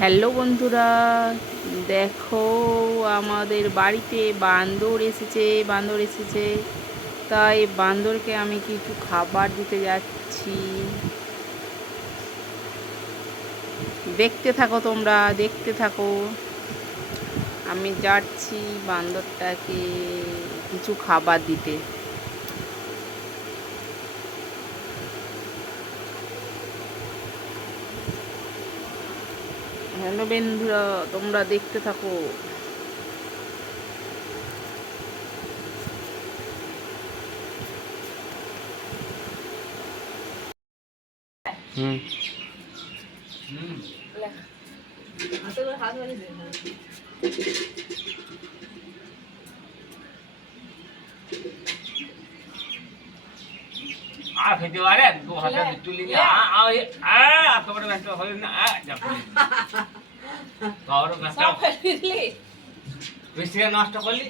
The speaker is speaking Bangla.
হ্যালো বন্ধুরা, দেখো আমাদের বাড়িতে বান্দর এসেছে। তাই বান্দরকে আমি কিছু খাবার দিতে যাচ্ছি। দেখতে থাকো। আমি যাচ্ছি বান্দরটাকে কিছু খাবার দিতে। হ্যালো বন্ধুরা, তোমরা দেখতে থাকো। হুম। আর খেতে পারে দু হাতে তুলি তোমার ব্যস্ত হল না তোর ব্যস্ত বেশি নষ্ট করলি